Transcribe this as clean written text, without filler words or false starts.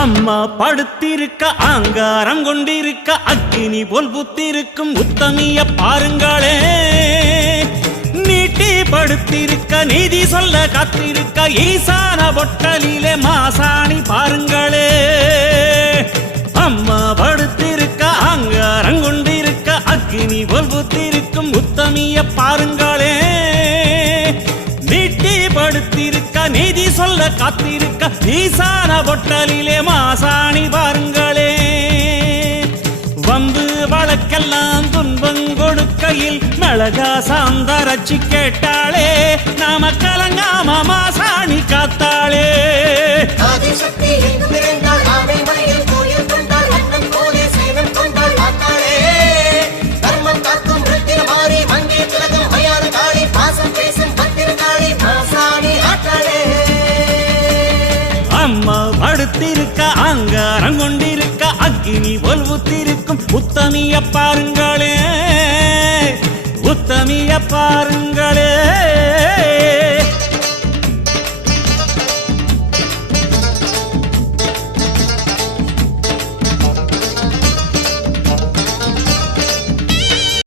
அம்மா படுத்திருக்க ஆங்காரம் கொண்டிருக்க அக்கினி போல் புத்திருக்கும் உத்தமிய பாருங்களே. நீட்டி படுத்திருக்க நீதி சொல்ல காத்திருக்க ஈசான பொட்டலிலே மாசாணி பாருங்களே. அம்மா படுத்திருக்க ஆங்காரம் கொண்டிருக்க அக்கினி போல் புத்திருக்கும் உத்தமிய பாருங்களே. நீட்டி படுத்திருக்க நீதி சொல்ல காத்திருக்க ஈசான பொட்டலிலே மாசாணி பாருங்களே. வம்பு வழக்கெல்லாம் துன்பம் கொடுக்கையில் மிளகா சாந்தரச்சி கேட்டாளே. நாம கலங்காம மாசாணி காத்தாளே. அம்மா படுத்திருக்க ஆங்காரம் கொண்டிருக்க அக்கினி போல் புத்திருக்கும் உத்தமிய பாருங்களே. உத்தமிய பாருங்களே.